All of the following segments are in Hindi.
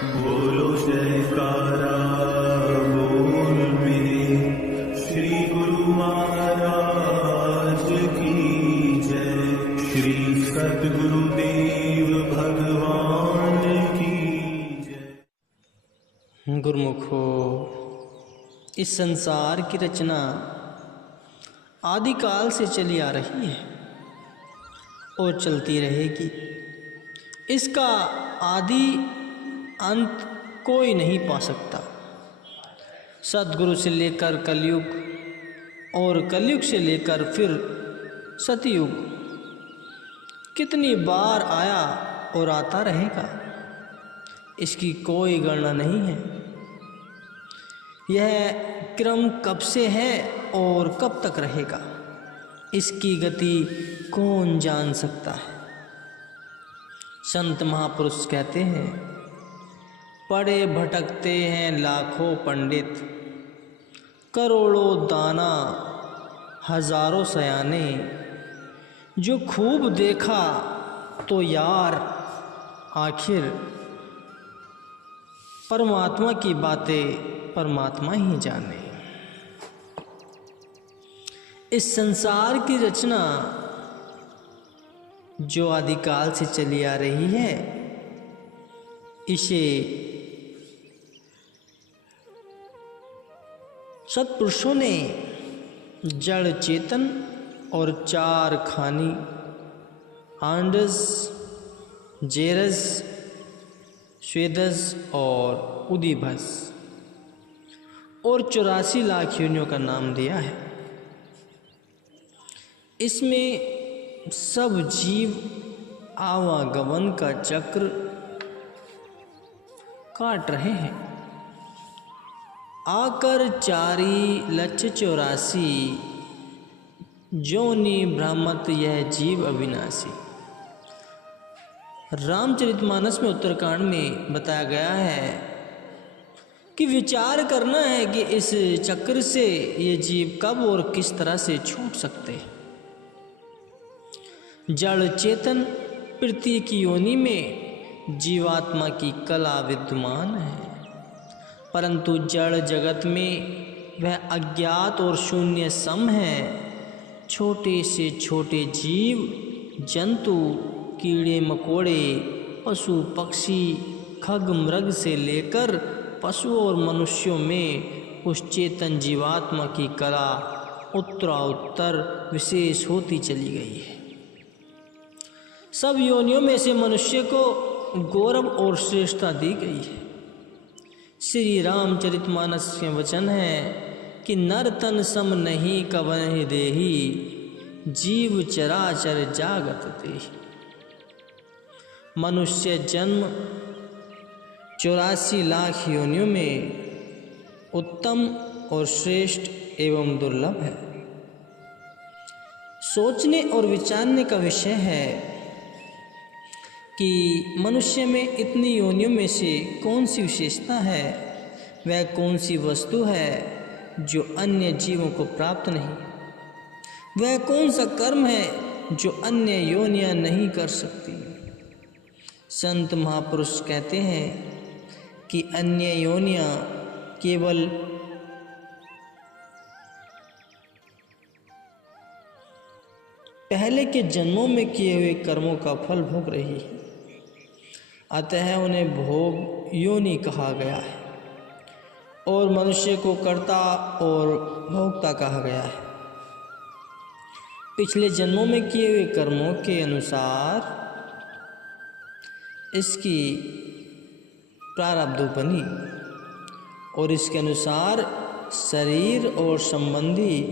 बोलो जयकारा बोल मेरे श्री गुरु महाराज की जय। श्री सद्गुरुदेव भगवान की जय। गुरुमुखो, इस संसार की रचना आदिकाल से चली आ रही है और चलती रहेगी। इसका आदि अंत कोई नहीं पा सकता। सतगुरु से लेकर कलयुग और कलयुग से लेकर फिर सतयुग कितनी बार आया और आता रहेगा, इसकी कोई गणना नहीं है। यह क्रम कब से है और कब तक रहेगा, इसकी गति कौन जान सकता है। संत महापुरुष कहते हैं, पड़े भटकते हैं लाखों पंडित, करोड़ों दाना हजारों सयाने, जो खूब देखा तो यार आखिर परमात्मा की बातें परमात्मा ही जाने। इस संसार की रचना जो आदिकाल से चली आ रही है, इसे सत्पुरुषों ने जड़ चेतन और चार खानी आंडस, जेरस, स्वेदस और उदीभस और 84 लाख योनियों का नाम दिया है। इसमें सब जीव आवागमन का चक्र काट रहे हैं। आकर 4,84,000 जोनि भ्रामत यह जीव अविनाशी। रामचरितमानस में उत्तरकांड में बताया गया है कि विचार करना है कि इस चक्र से ये जीव कब और किस तरह से छूट सकते हैं। जड़ चेतन प्रत्येक योनि में जीवात्मा की कला विद्यमान है, परंतु जड़ जगत में वह अज्ञात और शून्य सम है। छोटे से छोटे जीव जंतु, कीड़े मकोड़े, पशु पक्षी, खग मृग से लेकर पशुओं और मनुष्यों में उस चेतन जीवात्मा की कला उत्तरोत्तर विशेष होती चली गई है। सब योनियों में से मनुष्य को गौरव और श्रेष्ठता दी गई है। श्री रामचरितमानस के वचन है कि नर तन सम नहीं कवहि देहि, जीव चराचर जागत देहि। मनुष्य जन्म 84 लाख योनियों में उत्तम और श्रेष्ठ एवं दुर्लभ है। सोचने और विचारने का विषय है कि मनुष्य में इतनी योनियों में से कौन सी विशेषता है, वह कौन सी वस्तु है जो अन्य जीवों को प्राप्त नहीं, वह कौन सा कर्म है जो अन्य योनियां नहीं कर सकती। संत महापुरुष कहते हैं कि अन्य योनियां केवल पहले के जन्मों में किए हुए कर्मों का फल भोग रही है, अतः उन्हें भोग योनि कहा गया है और मनुष्य को कर्ता और भोक्ता कहा गया है। पिछले जन्मों में किए हुए कर्मों के अनुसार इसकी प्रारब्ध बनी और इसके अनुसार शरीर और संबंधी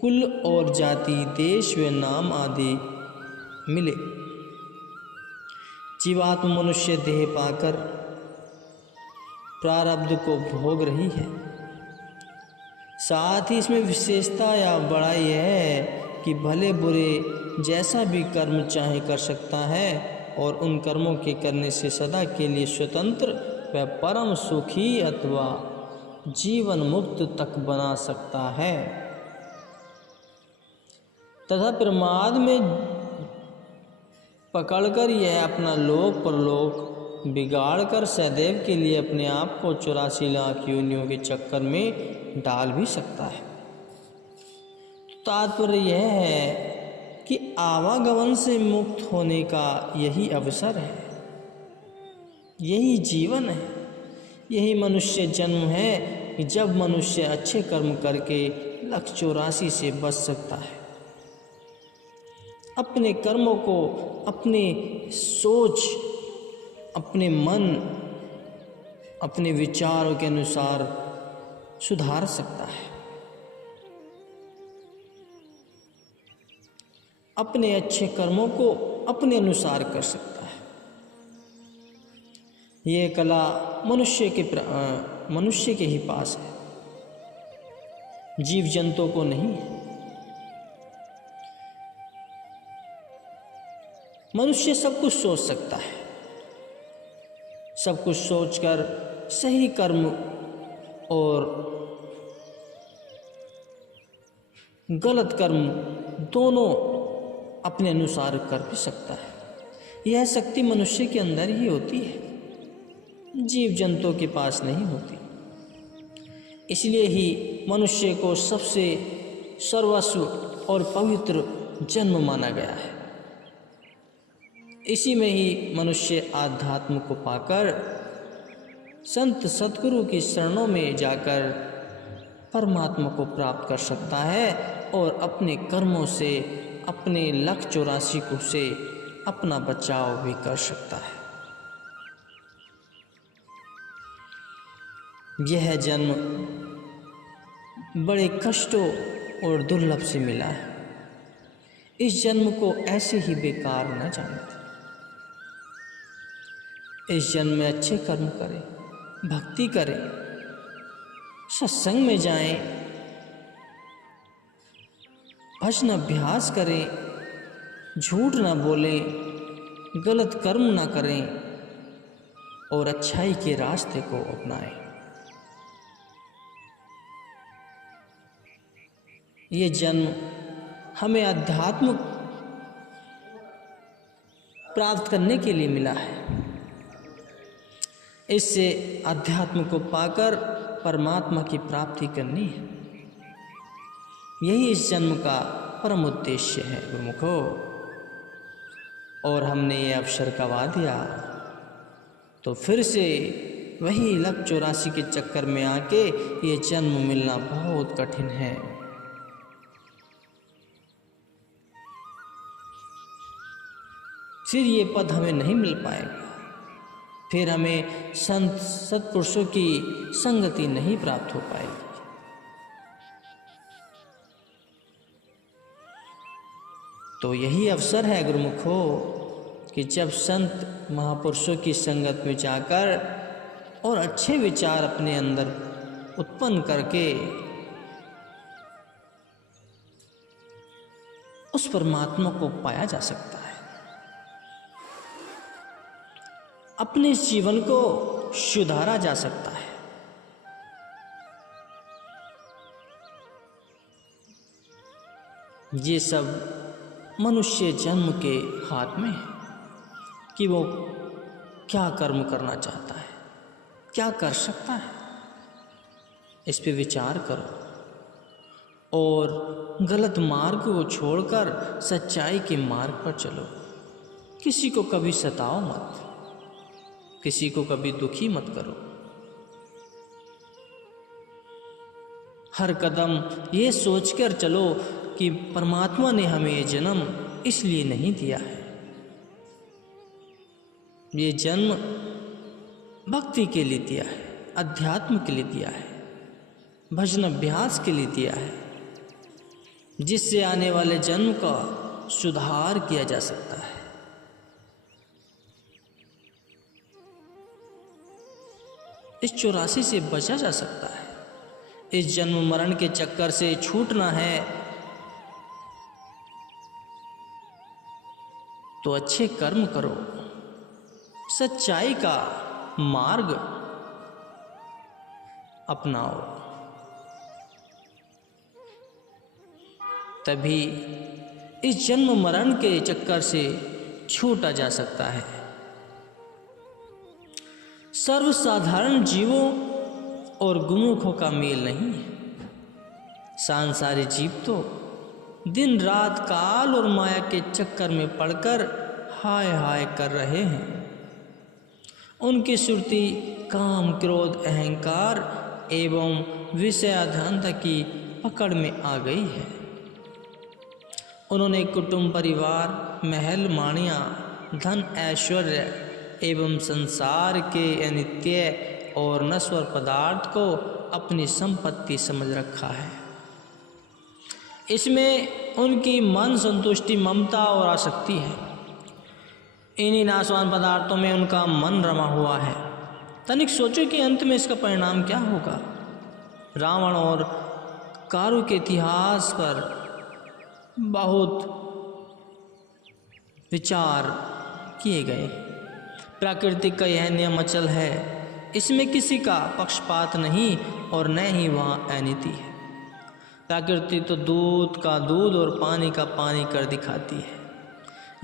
कुल और जाति, देश व नाम आदि मिले। जीवात्मा मनुष्य देह पाकर प्रारब्ध को भोग रही है। साथ ही इसमें विशेषता या बड़ाई है कि भले बुरे जैसा भी कर्म चाहे कर सकता है और उन कर्मों के करने से सदा के लिए स्वतंत्र व परम सुखी अथवा जीवन मुक्त तक बना सकता है तथा प्रमाद में पकड़कर यह अपना लोक परलोक बिगाड़ कर सदैव के लिए अपने आप को 84 लाख योनियों के चक्कर में डाल भी सकता है। तात्पर्य यह है कि आवागमन से मुक्त होने का यही अवसर है, यही जीवन है, यही मनुष्य जन्म है कि जब मनुष्य अच्छे कर्म करके लाख 84 से बच सकता है। अपने कर्मों को, अपने सोच, अपने मन, अपने विचारों के अनुसार सुधार सकता है। अपने अच्छे कर्मों को अपने अनुसार कर सकता है। ये कला मनुष्य के ही पास है, जीव जंतुओं को नहीं है। मनुष्य सब कुछ सोच सकता है, सब कुछ सोचकर सही कर्म और गलत कर्म दोनों अपने अनुसार कर भी सकता है। यह शक्ति मनुष्य के अंदर ही होती है, जीव जंतुओं के पास नहीं होती। इसलिए ही मनुष्य को सबसे सर्वस्व और पवित्र जन्म माना गया है। इसी में ही मनुष्य आध्यात्म को पाकर संत सद्गुरु की शरणों में जाकर परमात्मा को प्राप्त कर सकता है और अपने कर्मों से, अपने लाख 84 को से अपना बचाव भी कर सकता है। यह जन्म बड़े कष्टों और दुर्लभ से मिला है। इस जन्म को ऐसे ही बेकार न जाने। इस जन्म में अच्छे कर्म करें, भक्ति करें, सत्संग में जाएं, भजन अभ्यास करें, झूठ ना बोलें, गलत कर्म ना करें और अच्छाई के रास्ते को अपनाएं। ये जन्म हमें अध्यात्म प्राप्त करने के लिए मिला है। इससे अध्यात्म को पाकर परमात्मा की प्राप्ति करनी है। यही इस जन्म का परम उद्देश्य है गुरुमुखो। और हमने ये अवसर गंवा दिया तो फिर से वही लाख 84 के चक्कर में आके ये जन्म मिलना बहुत कठिन है। फिर ये पद हमें नहीं मिल पाएगा, फिर हमें संत सत्पुरुषों की संगति नहीं प्राप्त हो पाएगी। तो यही अवसर है गुरुमुखो कि जब संत महापुरुषों की संगत में जाकर और अच्छे विचार अपने अंदर उत्पन्न करके उस परमात्मा को पाया जा सकता है। अपने जीवन को सुधारा जा सकता है। ये सब मनुष्य जन्म के हाथ में है कि वो क्या कर्म करना चाहता है, क्या कर सकता है। इस पे विचार करो और गलत मार्ग को छोड़कर सच्चाई के मार्ग पर चलो। किसी को कभी सताओ मत, किसी को कभी दुखी मत करो। हर कदम ये सोचकर चलो कि परमात्मा ने हमें ये जन्म इसलिए नहीं दिया है। ये जन्म भक्ति के लिए दिया है, अध्यात्म के लिए दिया है, भजन अभ्यास के लिए दिया है, जिससे आने वाले जन्म का सुधार किया जा सकता है। इस 84 से बचा जा सकता है। इस जन्म मरण के चक्कर से छूटना है तो अच्छे कर्म करो, सच्चाई का मार्ग अपनाओ, तभी इस जन्म मरण के चक्कर से छूटा जा सकता है। सर्वसाधारण जीवों और गुरुमुखों का मेल नहीं है। सांसारिक जीव तो दिन रात काल और माया के चक्कर में पड़कर हाय हाय कर रहे हैं। उनकी सुरती काम, क्रोध, अहंकार एवं विषयाधानता की पकड़ में आ गई है। उन्होंने कुटुंब, परिवार, महल, माणिया, धन, ऐश्वर्य एवं संसार के अनित्य और नश्वर पदार्थ को अपनी संपत्ति समझ रखा है। इसमें उनकी मन संतुष्टि, ममता और आसक्ति है। इन्हीं नाशवान पदार्थों में उनका मन रमा हुआ है। तनिक सोचो कि अंत में इसका परिणाम क्या होगा। रावण और कारू के इतिहास पर बहुत विचार किए गए। प्रकृति का यह नियम अचल है, इसमें किसी का पक्षपात नहीं और न ही वहाँ अनिति है। प्रकृति तो दूध का दूध और पानी का पानी कर दिखाती है।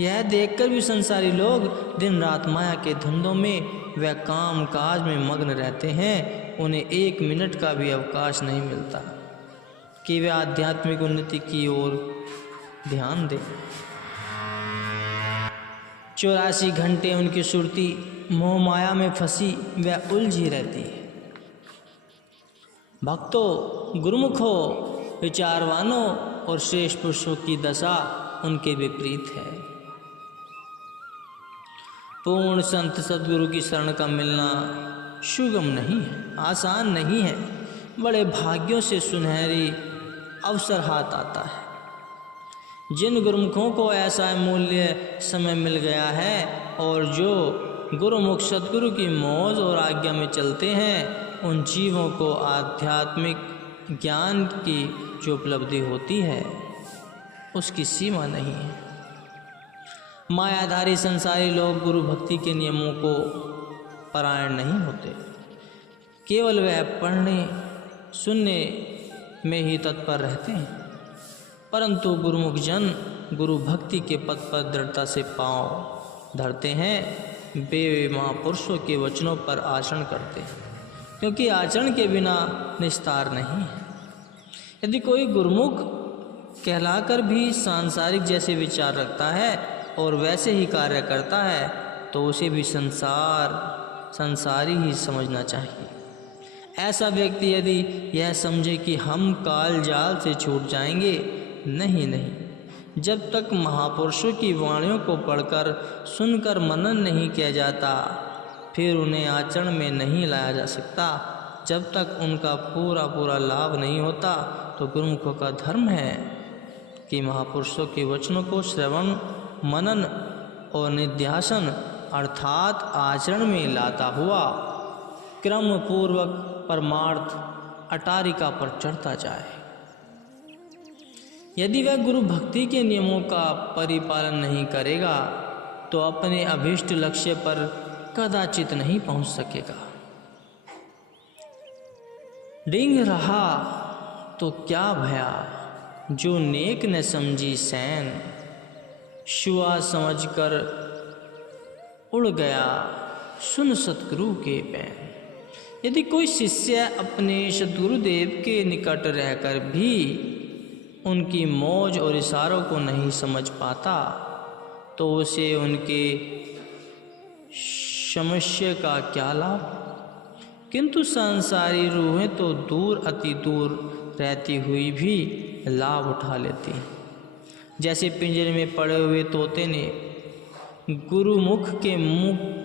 यह देखकर भी संसारी लोग दिन रात माया के धंधों में व काम काज में मग्न रहते हैं। उन्हें एक मिनट का भी अवकाश नहीं मिलता कि वे आध्यात्मिक उन्नति की ओर ध्यान दें। 84 घंटे उनकी सुरती मोह माया में फंसी व उलझी रहती है। भक्तों, गुरुमुखों, विचारवानों और श्रेष्ठ पुरुषों की दशा उनके विपरीत है। पूर्ण संत सद्गुरु की शरण का मिलना सुगम नहीं है, आसान नहीं है। बड़े भाग्यों से सुनहरी अवसर हाथ आता है। जिन गुरुमुखों को ऐसा मूल्य समय मिल गया है और जो गुरुमुख सद्गुरु की मौज और आज्ञा में चलते हैं, उन जीवों को आध्यात्मिक ज्ञान की जो उपलब्धि होती है उसकी सीमा नहीं है। मायाधारी संसारी लोग गुरु भक्ति के नियमों को परायण नहीं होते। केवल वह पढ़ने सुनने में ही तत्पर रहते हैं। परंतु गुरुमुख जन गुरु भक्ति के पद पर दृढ़ता से पांव धरते हैं। वे महापुरुषों के वचनों पर आचरण करते हैं, क्योंकि आचरण के बिना निस्तार नहीं है। यदि कोई गुरुमुख कहलाकर भी सांसारिक जैसे विचार रखता है और वैसे ही कार्य करता है, तो उसे भी संसारी ही समझना चाहिए। ऐसा व्यक्ति यदि यह समझे कि हम काल जाल से छूट जाएंगे, नहीं, जब तक महापुरुषों की वाणियों को पढ़कर सुनकर मनन नहीं किया जाता, फिर उन्हें आचरण में नहीं लाया जा सकता। जब तक उनका पूरा लाभ नहीं होता, तो गुरुमुखों का धर्म है कि महापुरुषों के वचनों को श्रवण, मनन और निध्यासन अर्थात आचरण में लाता हुआ क्रम पूर्वक परमार्थ अटारिका पर चढ़ता जाए। यदि वह गुरु भक्ति के नियमों का परिपालन नहीं करेगा, तो अपने अभीष्ट लक्ष्य पर कदाचित नहीं पहुंच सकेगा। डिंग रहा तो क्या भया, जो नेक न समझी सैन, शुआ समझकर उड़ गया सुन सतगुरु के पैन। यदि कोई शिष्य अपने सद्गुरुदेव के निकट रहकर भी उनकी मौज और इशारों को नहीं समझ पाता, तो उसे उनके समस्या का क्या लाभ। किंतु संसारी रूहें तो दूर अति दूर रहती हुई भी लाभ उठा लेती। जैसे पिंजरे में पड़े हुए तोते ने गुरुमुख के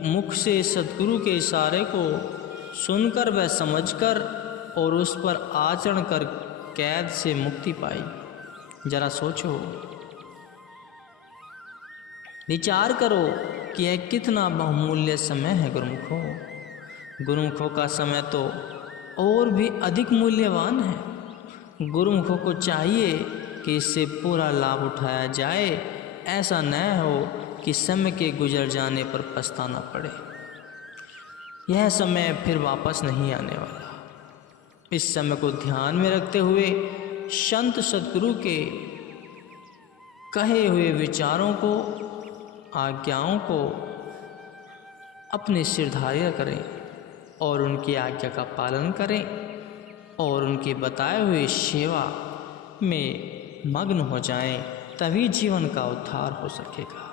मुख से सद्गुरु के इशारे को सुनकर व समझकर और उस पर आचरण कर कैद से मुक्ति पाई। जरा सोचो, विचार करो कि यह कितना बहुमूल्य समय है गुरुमुखों। गुरुमुखों का समय तो और भी अधिक मूल्यवान है। गुरुमुखों को चाहिए कि इससे पूरा लाभ उठाया जाए। ऐसा न हो कि समय के गुजर जाने पर पछताना पड़े। यह समय फिर वापस नहीं आने वाला। इस समय को ध्यान में रखते हुए संत सद्गुरु के कहे हुए विचारों को, आज्ञाओं को अपने सिरधार्य करें और उनकी आज्ञा का पालन करें और उनके बताए हुए सेवा में मग्न हो जाएं, तभी जीवन का उद्धार हो सकेगा।